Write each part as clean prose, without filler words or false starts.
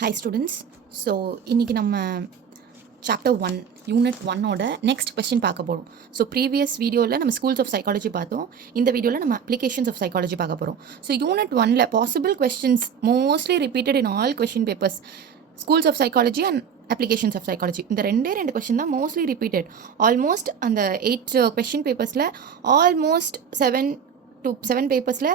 Hi students. So இன்னைக்கு நம்ம chapter 1 unit 1ஓட next question பார்க்க போகிறோம். ஸோ ப்ரீவியஸ் வீடியோவில் நம்ம ஸ்கூல்ஸ் ஆஃப் சைக்காலஜி பார்த்தோம். இந்த வீடியோவில் நம்ம அப்ளிகேஷன்ஸ் ஆஃப் சைக்காலஜி பார்க்க போகிறோம். ஸோ யூனிட் 1ல possible questions mostly repeated in all question papers schools of psychology and applications of psychology இந்த ரெண்டு கொஸ்டின் தான் மோஸ்ட்லி ரிப்பீட்டட். ஆல்மோஸ்ட் அந்த 8 கொஸ்டின் பேப்பர்ஸில் ஆல்மோஸ்ட் 7 பேப்பர்ஸில்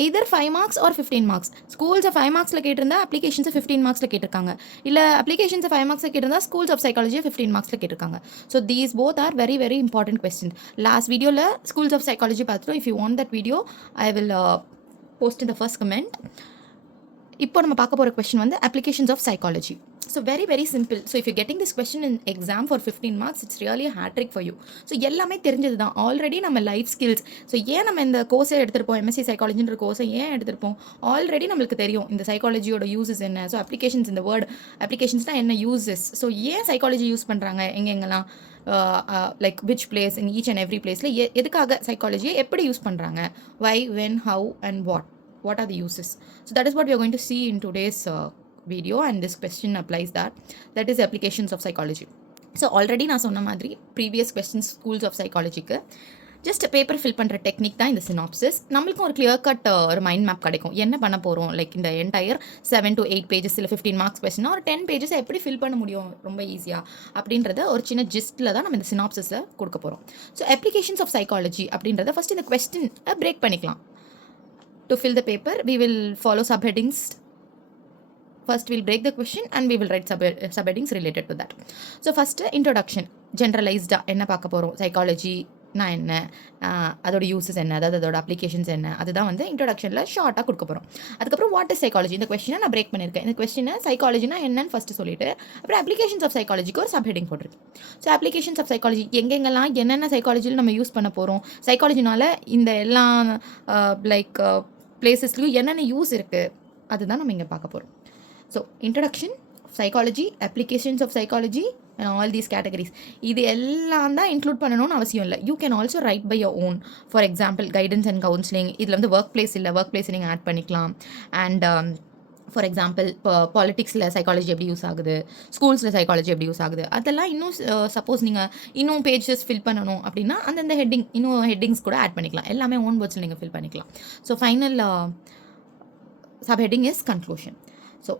எய்தர் 5 மார்க்ஸ் ஆர் 15 மார்க்ஸ். ஸ்கூல்ஸை 5 மார்க்ஸில் கேட்டிருந்தா அப்ளிகேஷன்ஸை 15 மார்க்ஸில் கேட்டிருக்காங்க. இல்லை அப்ளிகேஷன்ஸை 5 மார்க்ஸில் கேட்டிருந்தா ஸ்கூல்ஸ் ஆஃப் சைக்காலஜியை 15 மார்க்ஸில் கேட்டிருக்காங்க. So these both are very very important question. Last வீடியோவில் ஸ்கூல்ஸ் ஆஃப் சைக்காலஜி பார்த்துட்டோம். If you want that video I will post in the first comment. இப்போ நம்ம பார்க்க போகிற கொஸ்டின் வந்து applications of psychology. So very very simple. So if you getting this question in exam for 15 marks it's really hat trick for you. So எல்லாமே தெரிஞ்சது தான் already நம்ம life skills. So ஏன் நம்ம இந்த கோர்ஸை எடுத்திருப்போம், M.Sc. Psychologyன்ற கோர்ஸை ஏன் எடுத்திருப்போம், ஆல்ரெடி நம்மளுக்கு தெரியும் இந்த சைக்காலஜியோட யூசஸ் என்ன. ஸோ அப்ளிகேஷன்ஸ், இந்த வேர்ட் அப்ளிகேஷன்ஸ்னால் என்ன யூசஸ், ஸோ ஏன் சைக்காலஜி யூஸ் பண்ணுறாங்க, எங்கெங்கெல்லாம் like which place in each and every பிளேஸில் எதுக்காக சைக்காலஜியை எப்படி யூஸ் பண்ணுறாங்க, why, when, how and what are the uses. So that is what we are going to see in today's video, and this question applies that is applications of psychology. So already நான் சொன்ன மாதிரி previous questions schools of சைக்காலஜிக்கு just paper fill பண்ணுற technique தான் இந்த synopsis. நம்மளுக்கும் ஒரு clear cut ஒரு மைண்ட் மேப் கிடைக்கும் என்ன பண்ண போகிறோம். லைக் இந்த என்டையர் 7 to 8 பேஜஸ் இல்லை 15 மார்க்ஸ் கொஸ்டினா ஒரு 10 பேஜஸை எப்படி ஃபில் பண்ண முடியும் ரொம்ப ஈஸியாக அப்படின்றத ஒரு சின்ன ஜிஸ்ட்டில் தான் நம்ம இந்த சினாப்சிஸில் கொடுக்க போகிறோம். ஸோ அப்ளிகேஷன்ஸ் ஆஃப் சைக்காலஜி அப்படின்றத ஃபஸ்ட் இந்த கொஸ்டினை பிரேக் பண்ணிக்கலாம். To fill the paper, we will follow subheadings. First, we'll break the question and we will write subheadings related to that. So, first, introduction. Generalized என்ன பார்க்க போகிறோம், psychology நான் என்ன, அதோட யூஸஸ் என்ன, அதாவது அதோட அப்ளிகேஷன்ஸ் என்ன, அதுதான் வந்து இன்ட்ரொடக்ஷனில் ஷார்ட்டாக கொடுக்க போகிறோம். அதுக்கப்புறம் வாட் இஸ் சைக்காலஜி, இந்த கொஸ்டினை நான் பிரேக் பண்ணியிருக்கேன். இந்த கொஸ்டினை சைக்காலஜினா என்னன்னு ஃபஸ்ட்டு சொல்லிட்டு அப்புறம் அப்ளிகேஷன்ஸ் ஆஃப் சைக்காலஜிக்கு ஒரு சப்ஹெட்டிங் போட்டிருக்கேன். ஸோ அப்ளிகேஷன்ஸ் ஆஃப் சைக்காலஜி எங்கெங்கெல்லாம் என்னென்ன சைக்காலஜியில் நம்ம யூஸ் பண்ண போகிறோம், சைக்காலஜினால் இந்த எல்லா லைக் பிளேசஸ்லையும் என்னென்ன யூஸ் இருக்குது அதுதான் நம்ம இங்கே பார்க்க போகிறோம். So introduction, psychology, applications of psychology and all these categories இது எல்லாம் தான் இன்க்ளூட் பண்ணணும்னு அவசியம் இல்லை. You can also write by your own. For example guidance and counselling, இதில் வந்து ஒர்க் பிளேஸ் இல்லை, ஒர்க் பிளேஸ் நீங்கள் ஆட் பண்ணிக்கலாம். அண்ட் ஃபார் எக்ஸாம்பிள் இப்போ பாலிட்டிக்ஸில் சைக்காலஜி எப்படி யூஸ் ஆகுது, ஸ்கூல்ஸில் சைக்காலஜி எப்படி யூஸ் ஆகுது, அதெல்லாம் இன்னும் சப்போஸ் நீங்கள் இன்னும் பேஜஸ் ஃபில் பண்ணணும் அப்படின்னா அந்தந்த ஹெட்டிங் இன்னும் ஹெட்டிங்ஸ் கூட ஆட் பண்ணிக்கலாம். எல்லாமே ஓன் வேர்ட்ஸில் நீங்கள் ஃபில் பண்ணிக்கலாம். So final sub heading is conclusion. So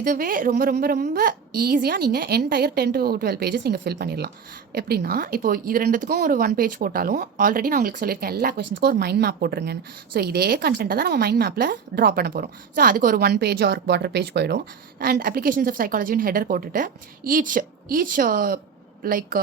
இதுவே ரொம்ப ரொம்ப ரொம்ப ஈஸியாக நீங்கள் என்டையர் 10 to 12 பேஜஸ் நீங்கள் ஃபில் பண்ணிடலாம். எப்படின்னா இப்போ இது ரெண்டுத்துக்கும் ஒரு 1 பேஜ் போட்டாலும் ஆல்ரெடி நான் உங்களுக்கு சொல்லியிருக்கேன் எல்லா கொஸ்டின்ஸ்க்கும் ஒரு மைண்ட் மேப் போட்டுருங்கன்னு. ஸோ இதே கண்டென்ட்டை தான் நம்ம மைண்ட் மேப்பில் ட்ரா பண்ண போகிறோம். ஸோ அதுக்கு ஒரு 1 பேஜ் ஆர் குவார்டர் பேஜ் போயிடும். அண்ட் அப்ளிகேஷன்ஸ் ஆஃப் சைக்காலஜின்னு ஹெடர் போட்டுட்டு ஈச் லைக்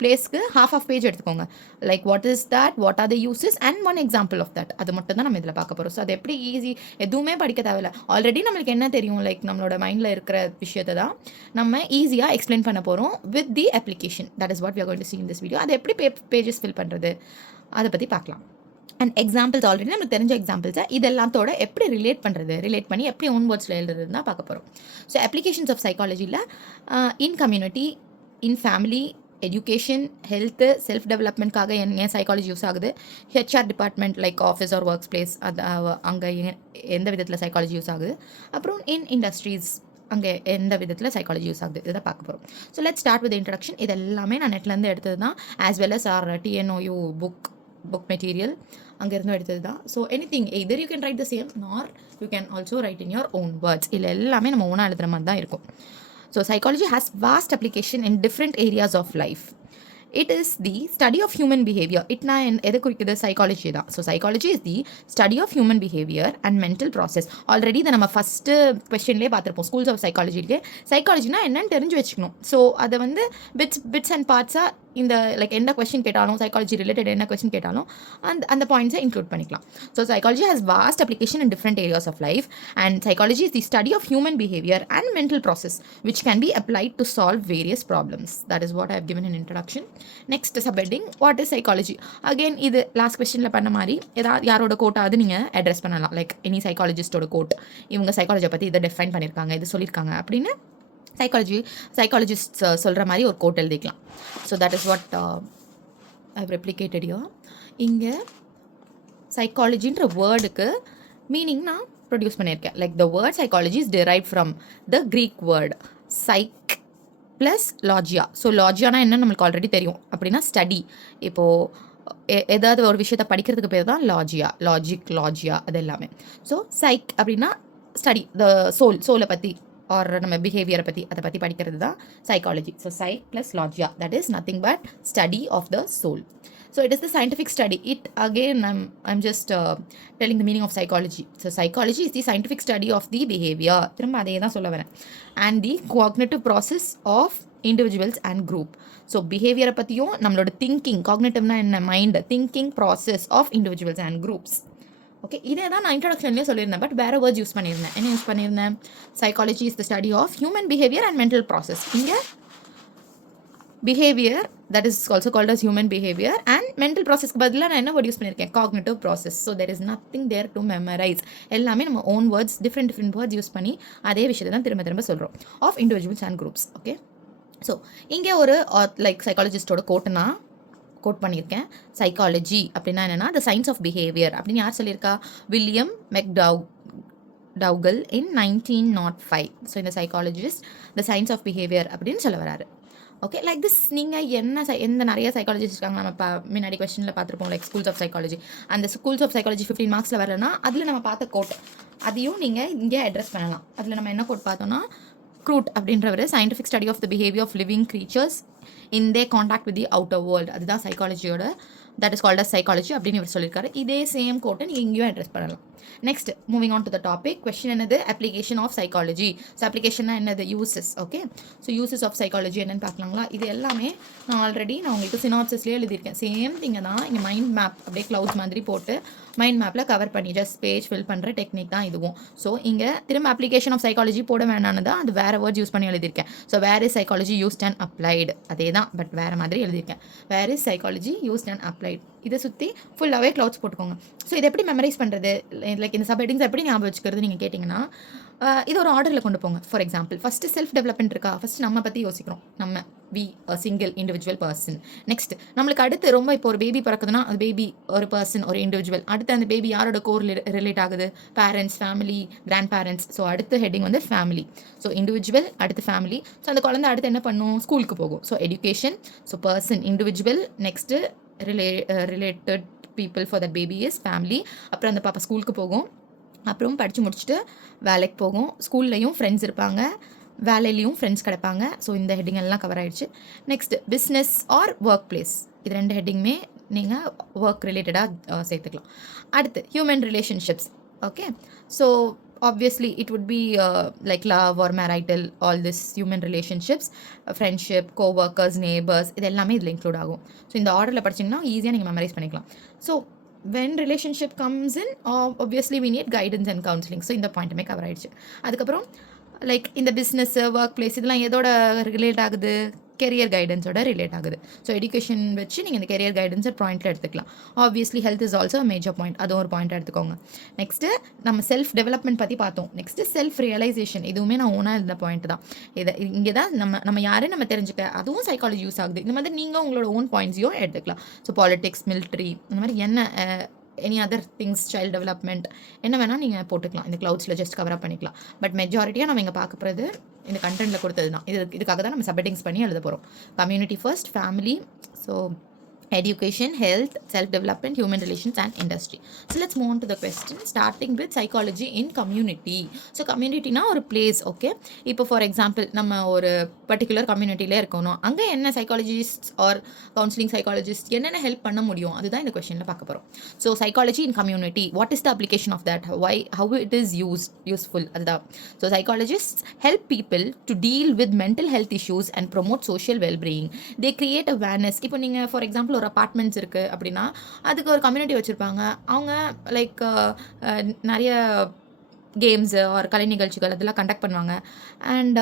பிளேஸ்க்கு half பேஜ் எடுத்துக்கோங்க. Like what is that, what are the uses and 1 example of that. அது மட்டும் தான் நம்ம இதில் பார்க்க போகிறோம். ஸோ அது எப்படி ஈஸி, எதுவுமே படிக்க தேவையில்ல. ஆல்ரெடி நம்மளுக்கு என்ன தெரியும், லைக் நம்மளோட மைண்டில் இருக்கிற விஷயத்தை தான் நம்ம ஈஸியாக எக்ஸ்பிளைன் பண்ண போகிறோம் with the application. That is what we are going to see in this video. அது எப்படி பேஜஸ் ஃபில் பண்ணுறது அதை பற்றி பார்க்கலாம். அண்ட் எக்ஸாம்பிள்ஸ் ஆல்ரெடி நமக்கு தெரிஞ்ச எக்ஸாம்பிள்ஸை இதெல்லாத்தோட எப்படி ரிலேட் பண்ணி எப்படி ஓன் வேர்ட்ஸில் எழுதுறதுன்னு தான் பார்க்க போகிறோம். ஸோ அப்ளிகேஷன்ஸ் ஆஃப் சைக்காலஜியில் in community, in family, education, health, self டெவலப்மெண்ட்காக ஏன் சைக்காலஜி யூஸ் ஆகுது, HR department like office or work place அது அங்கே எந்த விதத்தில் சைக்காலஜி யூஸ் ஆகுது, அப்புறம் இன் இண்டஸ்ட்ரீஸ் அங்கே எந்த விதத்தில் சைக்காலஜி யூஸ் ஆகுது இதை பார்க்க போகிறோம். So let start with introduction. இது எல்லாமே நான் நெட்லேருந்து எடுத்தது தான், as well as our TNOU book material அங்கேருந்து எடுத்தது தான். So anything either you can write the same or you can also write in your own words. இல்லை எல்லாமே நம்ம ஓனாக எழுதுகிற மாதிரி தான் இருக்கும். So psychology has vast application in different areas of life. It is the study of human behavior. Itna எது குறிக்குது, சைக்காலஜி தான். So psychology is the study of human behaviour and mental process. Already இதை நம்ம first கொஸ்டின்லேயே பார்த்துருப்போம். Schools of சைக்காலஜிலே சைக்காலஜினா என்னன்னு தெரிஞ்சு வச்சுக்கணும். So அதை வந்து பிட்ஸ் அண்ட் பார்ட்ஸாக இந்த லைக் என்ன கொஸ்டின் கேட்டாலும் சைக்காலஜி ரிலேட்டட் என்ன கொஸ்டின் கேட்டாலும் அந்த பாயிண்ட்ஸை இன்க்ளூட் பண்ணிக்கலாம். So psychology has vast application in different areas of life and psychology is the study of human behaviour and mental process which can be applied to solve various problems. That is what I have given in introduction. Next subheading, what is psychology. Again இது last கொஸ்டினில் பண்ண மாதிரி ஏதாவது யாரோட கோட்டாவது நீங்கள் address பண்ணலாம். Like any சைக்காலஜிஸ்டோட code, இவங்க சைக்காலஜியை பற்றி இதை டிஃபைன் பண்ணியிருக்காங்க, இது சொல்லியிருக்காங்க அப்படின்னு சைக்காலஜிஸ்ட் சொல்கிற மாதிரி ஒரு கோட் எழுதிக்கலாம். So that is what I replicated you. இங்கே சைக்காலஜின்ற வேர்டுக்கு மீனிங்னா ப்ரொடியூஸ் பண்ணியிருக்கேன். Like the word psychology is derived from the Greek word psych plus logia. So லாஜியானா என்ன நம்மளுக்கு ஆல்ரெடி தெரியும். அப்படின்னா ஸ்டடி. இப்போது ஏதாவது ஒரு விஷயத்தை படிக்கிறதுக்கு பேர் தான் லாஜியா, லாஜியா அது எல்லாமே. ஸோ சைக் அப்படின்னா ஸ்டடி த சோலை பற்றி ஆர் நம்ம பிஹேவியரை பற்றி அதை பற்றி படிக்கிறது தான் psychology. So psych plus logia, that is nothing but study of the soul. So it is the scientific study. It again, I'm just telling the meaning of psychology. So psychology is the scientific study of the behavior. திரும்ப அதே தான் சொல்ல வரேன். And the cognitive process of individuals and group. So behavior பற்றியும் நம்மளோட thinking, காக்னேட்டிவ்னா என்ன, mind thinking process of individuals and groups. Okay, இதே தான் நான் இன்ட்ரடக்ஷன்லேயே சொல்லியிருந்தேன், பட் வேறு வேர்ட்ஸ் யூஸ் பண்ணியிருந்தேன். என்ன யூஸ் பண்ணியிருந்தேன்? Psychology is the study of human behaviour and mental process. இங்கே behavior, that is also called as human behavior, and mental process க்கு பதிலா நான் என்ன word யூஸ் பண்ணியிருக்கேன்? cognitive process. So there is nothing there to memorize. எல்லாமே நம்ம own words, different words use பண்ணி அதே விஷயத்தை தான் திரும்ப சொல்கிறோம். of individuals and groups. Okay, so இங்கே ஒரு லைக் சைக்காலஜிஸ்டோட கோட் பண்ணியிருக்கேன். சைக்காலஜி அப்படின்னா என்னென்னா த சயின்ஸ் ஆஃப் பிஹேவியர் அப்படின்னு யார் சொல்லியிருக்கா? William McDougall in 1905. ஸோ இந்த psychologist the science of behaviour அப்படின்னு சொல்ல வராரு. ஓகே, லைக் திஸ் நீங்கள் எந்த நிறைய சைக்காலஜிஸ்ட் இருக்காங்க. நம்ம முன்னாடி கொஸ்டினில் பார்த்துருப்போம், லைக் ஸ்கூல்ஸ் ஆஃப் சைக்காலஜி. அந்த ஸ்கூல்ஸ் ஆஃப் சைக்காலஜி 15 மார்க்ஸில் வரலன்னா அதில் நம்ம பார்த்த கோட் அதையும் நீங்கள் இங்கே அட்ரஸ் பண்ணலாம். அதில் நம்ம என்ன கோட் பார்த்தோன்னா, க்ரூட் அப்படின்றவர் scientific study of the behaviour of living creatures in they contact with the outer world. அதுதான் சைக்காலஜியோட, that is called as psychology அப்படின்னு இவர் சொல்லியிருக்காரு. இதே சேம் கோட்டை நீங்கள் இங்கேயும் அட்ரஸ் பண்ணலாம். Next moving on to the topic. Question என்னது? Application of psychology. ஸோ அப்ளிகேஷன்னா என்னது? Uses. Okay, so uses of psychology என்னென்னு பார்க்கலாங்களா? இது எல்லாமே நான் உங்களுக்கு சினாப்சிஸ்லேயே எழுதியிருக்கேன். சேம் திங்கை தான் இங்கே மைண்ட் மேப் அப்படியே க்ளவுட்ஸ் மாதிரி போட்டு மைண்ட் மேப்பில் கவர் பண்ணி ஜஸ்ட் பேஜ் ஃபில் பண்ணுற டெக்னிக் தான் இதுவும். ஸோ இங்கே திரும்ப அப்ளிகேஷன் ஆஃப் சைக்காலஜி போட வேணான்னு தான் அது வேறு வேர்ட்ஸ் யூஸ் பண்ணி எழுதியிருக்கேன். So where is psychology used and applied, அதே தான் பட் வேறு மாதிரி எழுதியிருக்கேன். Where is psychology used and applied. இதை சுற்றி ஃபுல்லாகவே க்ளவுட்ஸ் போட்டுக்கோங்க. ஸோ இதை எப்படி மெமரைஸ் பண்ணுறது, லைக் இந்த சப்ஹெட்டிங்ஸ் எப்படி ஞாபகம் வச்சுக்கிறது நீங்கள் கேட்டிங்கன்னா, இது ஒரு ஆர்டரில் கொண்டு போங்க. For example, first self development இருக்கா? ஃபஸ்ட்டு நம்ம பற்றி யோசிக்கிறோம். நம்ம சிங்கிள் இண்டிவிஜுவல் பர்சன். நெக்ஸ்ட் நம்மளுக்கு அடுத்து ரொம்ப இப்போ ஒரு பேபி பிறக்குதுன்னா அது பேபி ஒரு பர்சன், ஒரு இண்டிவிஜுவல். அடுத்து அந்த பேபி யாரோட கோர் ரிலேட் ஆகுது? Parents, family, grandparents. So அடுத்த ஹெட்டிங் வந்து ஃபேமிலி. ஸோ இண்டிவிஜுவல், அடுத்து ஃபேமிலி. ஸோ அந்த குழந்தை அடுத்து என்ன பண்ணும்? ஸ்கூலுக்கு போகும். So education. So person individual, next related people for that baby is family. அப்புறம் அந்த பாப்பா ஸ்கூலுக்கு போகும், அப்புறம் படித்து முடிச்சுட்டு வேலைக்கு போகும். ஸ்கூல்லையும் ஃப்ரெண்ட்ஸ் இருப்பாங்க, வேலையிலையும் ஃப்ரெண்ட்ஸ் கிடைப்பாங்க. ஸோ இந்த ஹெட்டிங் எல்லாம் கவர் ஆகிடுச்சு. Next business or work place. இது ரெண்டு ஹெட்டிங்குமே நீங்கள் ஒர்க் ரிலேட்டடாக சேர்த்துக்கலாம். அடுத்து human relationships. Okay, so obviously it would be like love or marital, all this human relationships, friendship, co-workers, neighbors, இது எல்லாமே இதில் இன்க்ளூட் ஆகும். ஸோ இந்த ஆர்டரில் படிச்சிங்கன்னா ஈஸியாக நீங்கள் மெமரைஸ் பண்ணிக்கலாம். So when relationship comes in, obviously we need guidance and counseling. So இந்த பாயிண்ட்டுமே கவர் ஆகிடுச்சு. அதுக்கப்புறம் லைக் இந்த பிஸ்னஸ், ஒர்க் பிளேஸ் இதெல்லாம் எதோட ரிலேட் ஆகுது? கெரியர் கைடன்ஸோட ரிலேட் ஆகுது. ஸோ எஜுகேஷன் வச்சு நீங்கள் இந்த கெரியர் கைடன்ஸை பாயிண்ட்டில் எடுத்துக்கலாம். Obviously health is also major point, அதுவும் ஒரு பாயிண்ட் எடுத்துக்கோங்க. நெக்ஸ்ட்டு நம்ம செல்ஃப் டெவலப்மெண்ட் பற்றி பார்த்தோம். நெக்ஸ்ட்டு செல்ஃப் ரியலைசேஷன், இதுவுமே நான் ஓனாக இருந்த பாயிண்ட் தான். இங்கே தான் நம்ம யாரும் நம்ம தெரிஞ்சுக்க, அதுவும் சைக்காலஜி யூஸ் ஆகுது. இந்த மாதிரி நீங்கள் உங்களோட ஓன் பாயிண்ட்ஸையும் எடுத்துக்கலாம். ஸோ பாலிடிக்ஸ், மிலிட்ரி, இந்த மாதிரி என்ன any other things, child development என்ன வேணால் நீங்கள் போட்டுக்கலாம். இந்த க்ளவுட்ஸில் ஜஸ்ட் கவர் அப் பண்ணிக்கலாம். பட் மெஜாரிட்டியாக நம்ம இங்கே பார்க்க போகிறது இந்த கண்டென்ட்டில் கொடுத்தது தான். இதுக்காக தான் நம்ம சப்ஹெட்டிங்ஸ் பண்ணி எழுத போகிறோம். Community first, family, so education, health, self-development, human relations and industry. So let's move on to the question, starting with psychology in community. So community na ஒரு place, okay? இப்போ for example நம்ம ஒரு particular communityல இருக்கணும், அங்கே என்ன psychologists or counseling psychologists என்னென்ன help பண்ண முடியும், அதுதான் இந்த கொஸ்டினில் பார்க்க போகிறோம். So psychology in community, what is the application of that, how it is useful, அதுதான். So psychologists help people to deal with mental health issues and promote social well-being. They create awareness. இப்போ நீங்கள் for example ஒரு apartments இருக்குது அப்படின்னா அதுக்கு ஒரு community வச்சுருப்பாங்க. அவங்க லைக் நிறைய கேம்ஸு ஒரு கலை நிகழ்ச்சிகள் அதெல்லாம் கண்டக்ட் பண்ணுவாங்க. அண்ட்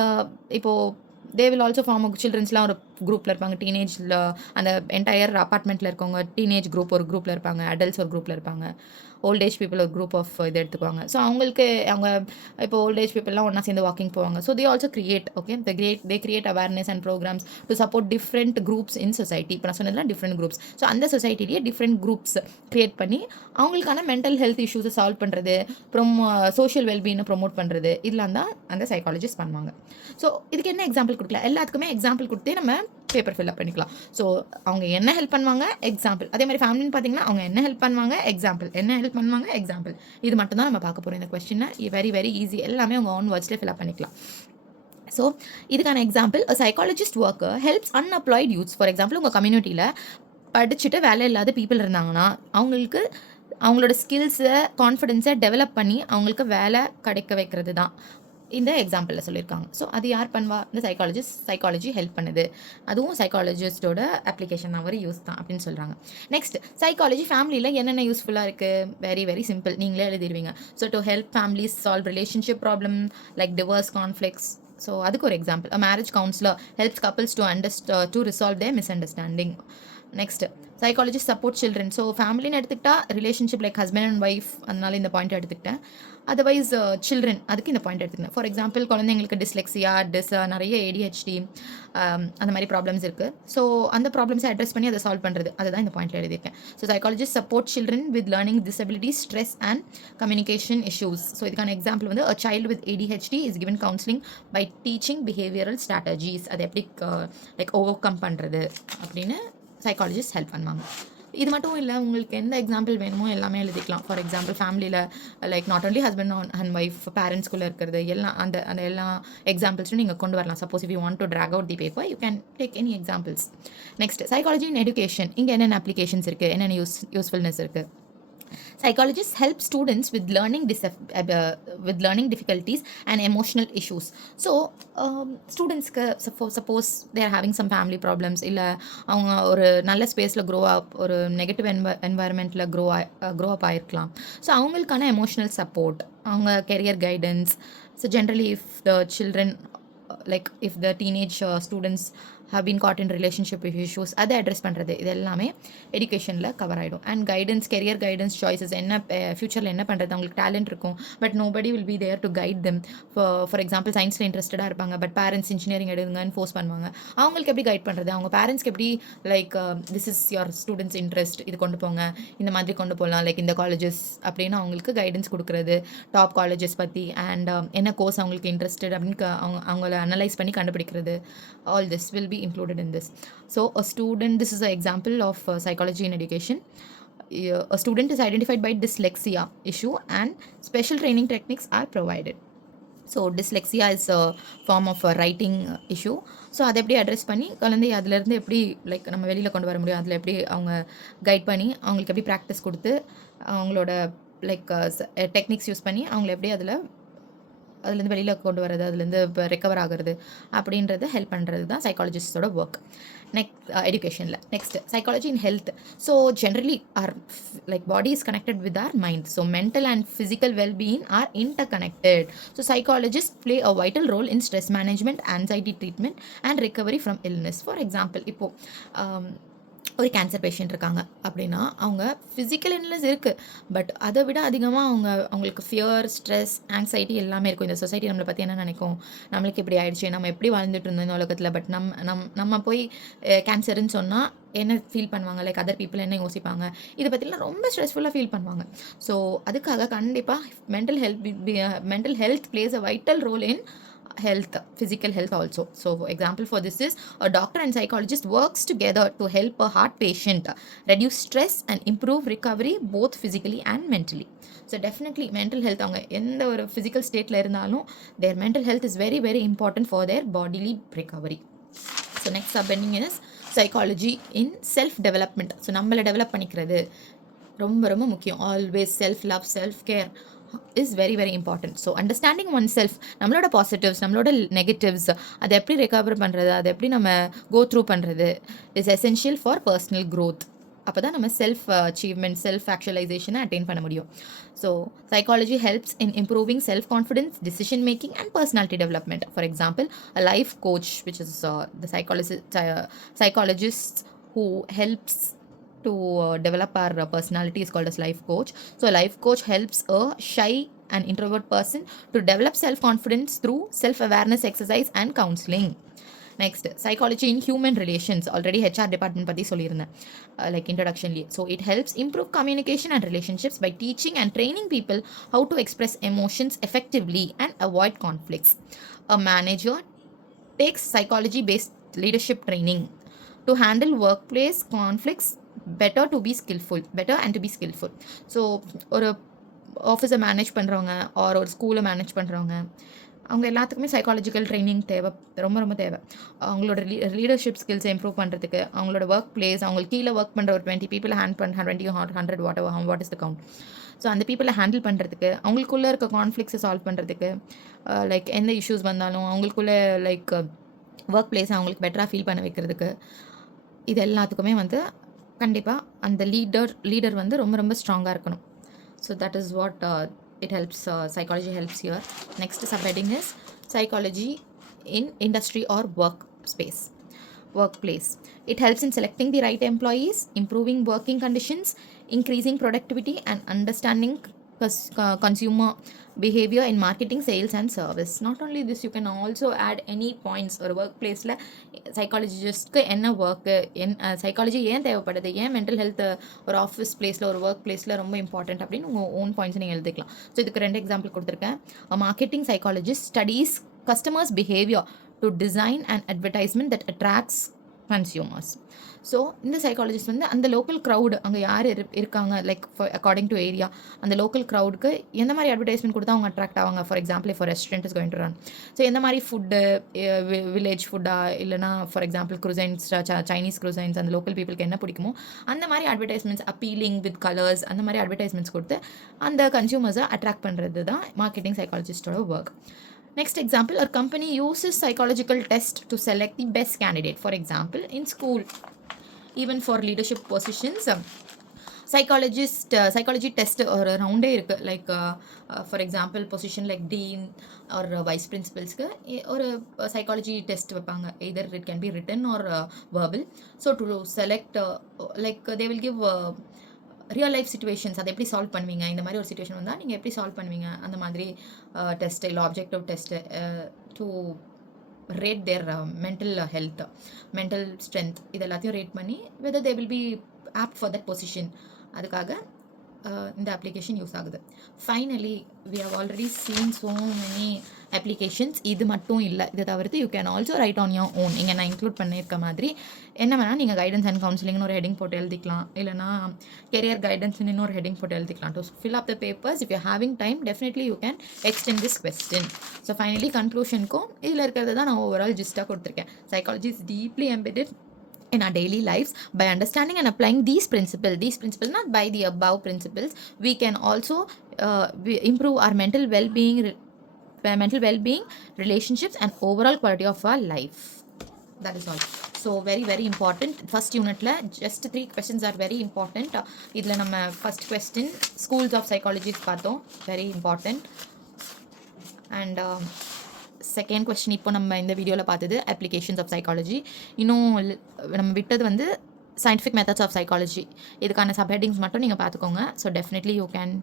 இப்போது தே வில் ஆல்சோ ஃபார்ம் சில்ட்ரன்ஸ்லாம் ஒரு குரூப்பில் இருப்பாங்க. டீனேஜில் அந்த என்டையர் அப்பார்ட்மெண்ட்டில் இருக்கவங்க டீனேஜ் குரூப் ஒரு குரூப்பில் இருப்பாங்க, அடல்ட்ஸ் ஒரு குரூப்பில் இருப்பாங்க. ஓல்ட் ஏஜ் பீப்புள் ஒரு குரூப் ஆஃப் இது எடுத்துக்குவாங்க. ஸோ அவங்களுக்கு அவங்க இப்போ ஓல்ட் ஏஜ் பீப்புளெலாம் ஒன்றா சேர்ந்து வாக்கிங் போவாங்க. So they also create okay they create awareness and programmes to support different groups in society. இப்போ நான் சொன்னதுலாம் டிஃப்ரெண்ட் குரூப்ஸ். ஸோ அந்த சொசைட்டிலேயே டிஃப்ரெண்ட் குரூப்ஸ் கிரியேட் பண்ணி அவங்களுக்கான மென்டல் ஹெல்த் இஷ்யூஸை சால்வ் பண்ணுறது, அப்புறம் சோஷியல் வெல்பீனை ப்ரொமோட் பண்ணுறது, இதெல்லாம் தான் அந்த சைக்காலஜிஸ்ட் பண்ணுவாங்க. ஸோ இதுக்கு என்ன எக்ஸாம்பிள் கொடுக்கலாம்? எல்லாத்துக்குமே எக்ஸாம்பிள் கொடுத்தே நம்ம பேப்பர் ஃபில்அப் பண்ணிக்கலாம். ஸோ அவங்க என்ன ஹெல்ப் பண்ணுவாங்க, எக்ஸாம்பிள். அதே மாதிரி ஃபேமிலின்னு பார்த்தீங்கன்னா அவங்க என்ன ஹெல்ப் பண்ணுவாங்க, எக்ஸாம்பிள். என்ன ஹெல்ப் பண்ணுவாங்க, எக்ஸாம்பிள். இது மட்டும் தான் நம்ம பார்க்க போகிறோம் இந்த கொஸ்டினை. Very very easy. எல்லாமே அவங்க ஆன் வேர்ட்ஸ்லேயே ஃபில்அப் பண்ணிக்கலாம். ஸோ இதுக்கான example, psychologist worker helps unemployed youths. For example உங்கள் கம்யூனிட்டியில் படிச்சுட்டு வேலை இல்லாத பீப்புள் இருந்தாங்கன்னா அவங்களுக்கு அவங்களோட ஸ்கில்ஸை கான்ஃபிடென்ஸை டெவலப் பண்ணி அவங்களுக்கு வேலை கிடைக்க வைக்கிறது தான் இந்த எக்ஸாம்பிளில் சொல்லியிருக்காங்க. ஸோ அது யார் பண்ணுவா? இந்த சைக்காலஜி ஹெல்ப் பண்ணுது. அதுவும் சைக்காலஜிஸ்டோட அப்ளிகேஷன் அவர் யூஸ் தான் அப்படின்னு சொல்கிறாங்க. நெக்ஸ்ட், சைக்காலஜி ஃபேமிலியில் என்னென்ன யூஸ்ஃபுல்லாக இருக்குது? வெரி வெரி சிம்பிள், நீங்களே எழுதிடுவீங்க. So to help families solve relationship problem like divorce, conflicts. So அதுக்கு ஒரு example, marriage counsellor helps couples to resolve their misunderstanding. Next, psychologist support children. So ஃபேமிலின்னு எடுத்துக்கிட்டா relationship like husband and wife, அதனால இந்த point எடுத்துக்கிட்டேன். Otherwise children, அதுக்கு இந்த point எடுத்துக்கிட்டேன். ஃபார் எக்ஸாம்பிள் குழந்தைங்களுக்கு டிஸ்லெக்ஸியா, நிறைய ADHD அந்த மாதிரி ப்ராப்ளம்ஸ் இருக்குது. ஸோ அந்த ப்ராப்ளம்ஸை அட்ரஸ் பண்ணி அதை சால்வ் பண்ணுறது, அதுதான் இந்த பாயிண்ட்டில் எழுதியிருக்கேன். So psychologist support children with learning disabilities, stress and communication issues. So இதுக்கான எக்ஸாம்பிள் வந்து, a child with ADHD is given counseling by teaching behavioral strategies. அதை எப்படி லைக் ஓவர் கம் பண்ணுறது அப்படின்னு சைக்காலஜிஸ்ட் ஹெல்ப் பண்ணுவாங்க. இது மட்டும் இல்லை, உங்களுக்கு எந்த எக்ஸாம்பிள் வேணுமோ எல்லாமே எழுதிக்கலாம். ஃபார் எக்ஸாம்பிள் ஃபேமிலியில் like not only husband and wife, பேரண்ட்ஸ்குள்ளே இருக்கிறது எல்லாம் அந்த எல்லா எக்ஸாம்பிள்ஸும் நீங்கள் கொண்டு வரலாம். Suppose if you want to track out the paper, you can take any examples. Next, psychology in education. இங்கே என்னென்ன அப்ளிகேஷன்ஸ் இருக்குது, என்னென்ன யூஸ்ஃபுல்னஸ் இருக்குது? Psychologists help students with learning difficulties and emotional issues. So ஸ்டூடெண்ட்ஸ்க்கு suppose they're having some family problems, இல்லை அவங்க ஒரு நல்ல ஸ்பேஸில் ஒரு நெகட்டிவ் என்வாயர்மெண்ட்டில் க்ரோ அப் ஆகிருக்கலாம். ஸோ அவங்களுக்கான எமோஷனல் சப்போர்ட், அவங்க career guidance. So generally if the children like if the teenage students have been caught in relationship issues, அதை அட்ரஸ் பண்ணுறது, இது எல்லாமே எஜுகேஷனில் கவர் ஆகிடும். And guidance, career guidance, choices, என்ன ஃபியூச்சரில் என்ன பண்ணுறது, அவங்களுக்கு டேலண்ட் இருக்கும் but nobody will be there to guide them. For example சயின்ஸில் இன்ட்ரெஸ்டடாக இருப்பாங்க பட் பேரண்ட்ஸ் இன்ஜினியரிங் எடுங்கன்னு ஃபோர்ஸ் பண்ணுவாங்க. அவங்களுக்கு எப்படி கைட் பண்ணுறது, அவங்க பேரண்ட்ஸ்க்கு எப்படி like this is your students interest, இது கொண்டு போங்க, இந்த மாதிரி கொண்டு போகலாம், லைக் இந்த காலேஜஸ் அப்படின்னு அவங்களுக்கு கைடன்ஸ் கொடுக்குறது, டாப் காலேஜஸ் பற்றி அண்ட் என்ன கோர்ஸ் அவங்களுக்கு இன்ட்ரெஸ்டட் அப்படின்னு அவங்கள அனலைஸ் பண்ணி கண்டுபிடிக்கிறது. All this will be included in this. So a student, this is an example of psychology in education. A student is identified by dyslexia issue and special training techniques are provided. So dyslexia is a form of a writing issue. So அதை எப்படி address பண்ணி குழந்தை அதிலேருந்து எப்படி like நம்ம வெளியில் கொண்டு வர முடியும், அதில் எப்படி அவங்க கைட் பண்ணி அவங்களுக்கு எப்படி ப்ராக்டிஸ் கொடுத்து அவங்களோட லைக் டெக்னிக்ஸ் யூஸ் பண்ணி அவங்கள எப்படி அதுலேருந்து வெளியில் கொண்டு வரது, அதுலேருந்து இப்போ ரெக்கவர் ஆகிறது அப்படின்றது ஹெல்ப் பண்ணுறது தான் சைக்காலஜிஸ்டோட ஒர்க். எஜுகேஷனில் next, psychology in health. So generally our like body is connected with our mind. So mental and physical wellbeing are interconnected. So psychologist play a vital role in stress management, anxiety treatment and recovery from illness. For example, இப்போது ஒரு cancer patient இருக்காங்க அப்படின்னா அவங்க physical illness இருக்குது but அதை விட அதிகமாக அவங்களுக்கு ஃபியர், ஸ்ட்ரெஸ், ஆங்ஸைட்டி எல்லாமே இருக்கும். இந்த சொசைட்டி நம்மளை பற்றி என்ன நினைக்கும், நம்மளுக்கு இப்படி ஆயிடுச்சு, நம்ம எப்படி வாழ்ந்துட்டு இருந்தோம் இந்த உலகத்தில், பட் நம்ம போய் கேன்சர்ன்னு சொன்னால் என்ன ஃபீல் பண்ணுவாங்க, லைக் அதர் பீப்புள் என்ன யோசிப்பாங்க, இதை பற்றிலாம் ரொம்ப ஸ்ட்ரெஸ்ஃபுல்லாக ஃபீல் பண்ணுவாங்க. ஸோ அதுக்காக கண்டிப்பாக mental health plays a vital role in health, physical health also. So example for this is a doctor and psychologist works together to help a heart patient reduce stress and improve recovery both physically and mentally. So definitely mental health, அவங்க எந்த ஒரு physical stateல இருந்தாலும் their mental health is very very important for their bodily recovery. So next subheading is psychology in self development. So நம்மளை develop பண்ணிக்கிறது ரொம்ப ரொம்ப முக்கியம். Always self love, self care is very very important. So understanding oneself, நம்மளோட positives, நம்மளோட negatives, அதை எப்படி recover பண்ணுறது, அதை எப்படி நம்ம கோ த்ரூ பண்ணுறது is essential for personal growth. அப்போ தான் நம்ம செல்ஃப் அச்சீவ்மெண்ட், செல்ஃப் ஆக்சுவலைசேஷனை அட்டைன் பண்ண முடியும். So psychology helps in improving self confidence, decision making and personality development. For example a life coach which is the psychologist who helps to develop our personality is called as life coach. So a life coach helps a shy and introvert person to develop self-confidence through self-awareness exercise and counseling. Next, psychology in human relations. Already HR department பத்தி சொல்லியிருந்தேன் like introductionly. So it helps improve communication and relationships by teaching and training people how to express emotions effectively and avoid conflicts. A manager takes psychology based leadership training to handle workplace conflicts better and to be skillful. So ஒரு ஆஃபீஸை manage பண்ணுறவங்க R ஒரு ஸ்கூலை manage பண்ணுறவங்க அவங்க எல்லாத்துக்குமே psychological training தேவை, ரொம்ப ரொம்ப தேவை. அவங்களோட லீடர்ஷிப் ஸ்கில்ஸை இம்ப்ரூவ் பண்ணுறதுக்கு, அவங்களோட ஒர்க் பிளேஸ், அவங்களுக்கு கீழே ஒர்க் பண்ணுற ஒரு 20 பீப்புளை 20 or 100 what is the count. So அந்த பீப்புளை ஹேண்டில் பண்ணுறதுக்கு, அவங்களுக்குள்ளே இருக்க கான்ஃப்ளிக்ஸை சால்வ் பண்ணுறதுக்கு, லைக் எந்த இஷ்யூஸ் வந்தாலும் அவங்களுக்குள்ளே லைக் ஒர்க் பிளேஸை அவங்களுக்கு பெட்டராக ஃபீல் பண்ண வைக்கிறதுக்கு, இது எல்லாத்துக்குமே வந்து கண்டிப்பாக அந்த லீடர் வந்து ரொம்ப ரொம்ப ஸ்ட்ராங்காக இருக்கணும். So that is what it helps, psychology helps here. Next subheading is psychology in industry or workplace. It helps in selecting the right employees, improving working conditions, increasing productivity and understanding consumer behavior in marketing, sales and service. Not only this, you can also add any points or workplace la psychologistக்கு என்ன work, psychology ஏன் தேவைப்படுது, ஏன் mental health ஒரு office பிளேஸில் ஒரு work பிளேஸில் ரொம்ப important அப்படின்னு உங்கள் ஓன் பாயிண்ட்ஸ் நீங்கள் எழுதிக்கலாம். ஸோ இதுக்கு 2 எக்ஸாம்பிள் கொடுத்துருக்கேன். Marketing psychologist studies customers behaviour to design and advertisement that attracts consumers. So இந்த சைக்காலஜிஸ்ட் வந்து அந்த லோக்கல் க்ரௌடு அங்கே யார் இருக்காங்க, லைக் அக்கார்டிங் டு ஏரியா, அந்த லோக்கல் க்ரௌடுக்கு எந்த மாதிரி அட்வர்டைஸ்மெண்ட் கொடுத்தா அவங்க அட்ராக்ட் ஆவாங்க. ஃபார் எக்ஸாம்பிள் இப்போ restaurant is going to run, so எந்த மாதிரி ஃபுட்டு, வில்லேஜ் ஃபுட்டா இல்லைனா ஃபார் எக்ஸாம்பிள் குருசைன்ஸ், சைனீஸ் குருசைன்ஸ், அந்த லோக்கல் பீப்புளுக்கு என்ன பிடிக்குமோ அந்த மாதிரி அட்வர்டைஸ்மெண்ட்ஸ், அப்பீலிங் வித் கலர்ஸ், அந்த மாதிரி அட்வர்டைஸ்மெண்ட்ஸ் கொடுத்து அந்த கன்சியூமர்ஸை அட்ராக்ட் பண்ணுறது தான் மார்க்கெட்டிங் சைக்காலஜிஸ்டோட work. Next example, a company uses psychological test to select the best candidate. For example, in school, even for leadership positions, psychology test or round இருக்கு. Like for example, position like dean or vice principalsக்கு ஒரு psychology test வைப்பாங்க. Either it can be written or verbal. So to select like they will give real life situations, அதை எப்படி solve பண்ணுவீங்க, இந்த மாதிரி ஒரு situation வந்தால் நீங்கள் எப்படி சால்வ் பண்ணுவீங்க, அந்த மாதிரி டெஸ்ட்டு இல்லை objective test to rate their mental health, mental strength, இது எல்லாத்தையும் ரேட் பண்ணி whether they will be opt for that position, அதுக்காக இந்த அப்ளிகேஷன் யூஸ் ஆகுது. Finally we have already seen so many applications. இது மட்டும் இல்லை, இதை தவிர்த்து you can also write on your own. இங்கே நான் இன்க்ளூட் பண்ணியிருக்க மாதிரி என்ன வேணால் நீங்கள் கைடன்ஸ் அண்ட் கவுன்சிலிங்னு ஒரு ஹெட்டிங் போட்டு எழுதிக்கலாம், இல்லைனா கெரியர் கைடன்ஸ்னு இன்னொரு ஹெட்டிங் போட்டு எழுதிக்கலாம். To fill up the papers, if you having time, definitely you can extend this question. So finally கன்க்ளூஷனுக்கும் இதில் இருக்கிறது தான் நான் ஓவரால் ஜிஸ்ட்டாக கொடுத்துருக்கேன். Psychology is deeply embedded in our daily lives. By understanding and applying these principles, not by the above principles, we can also improve our mental well-being, relationships and overall quality of our life. That is all. So very very important. First unit la just 3 questions are very important. idla nama first question schools of psychology பார்த்தோம், very important. And second question இப்போ நம்ம இந்த வீடியோவில் பார்த்தது applications of psychology. இன்னும் நம்ம விட்டது வந்து சயின்டிஃபிக் மெத்தட்ஸ் ஆஃப் சைக்காலஜி. இதுக்கான சப்ஹெட்டிங்ஸ் மட்டும் நீங்கள் பார்த்துக்கோங்க. So definitely you can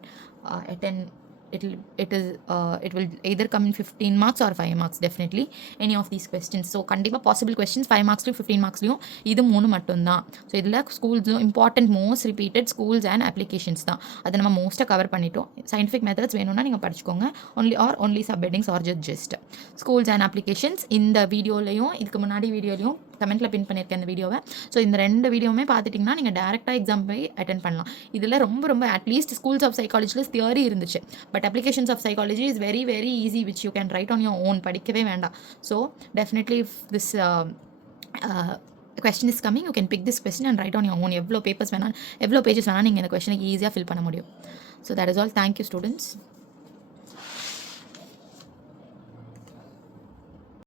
attend. It will either come in 15 marks or 5 marks, definitely any of these questions. So கண்டிப்பாக possible questions 5 marks to 15 marks இது 3 மட்டும்தான். ஸோ இதில் schools important most repeated schools and applications தான். அதை நம்ம மோஸ்ட்டாக cover பண்ணிட்டோம். Scientific methods வேணும்னா நீங்கள் படிச்சுக்கோங்க. Only subheadings are just schools and applications. இந்த வீடியோலையும் இதுக்கு முன்னாடி வீடியோலையும் கமெண்ட்டில் பின் பண்ணியிருக்கேன் இந்த வீடியோவை. ஸோ இந்த 2 வீடியோவுமே பார்த்துட்டிங்கன்னா நீங்கள் டேரெக்டாக எக்ஸாம் போய் அட்டென்ட் பண்ணலாம். இதில் ரொம்ப அட்லீஸ்ட் ஸ்கூல்ஸ் ஆஃப் சைக்காலஜியில் தியரி இருந்துச்சு, but applications of psychology is very very easy, which you can write on your own. படிக்கவே வேண்டாம். So definitely if this question is coming, you can pick this question and write on your own. எவ்வளோ papers வேணாலும், எவ்வளோ pages வேணாலும் நீங்கள் இந்த கொஸ்டினை ஈஸியாக ஃபில் பண்ண முடியும். So that is all. Thank you students.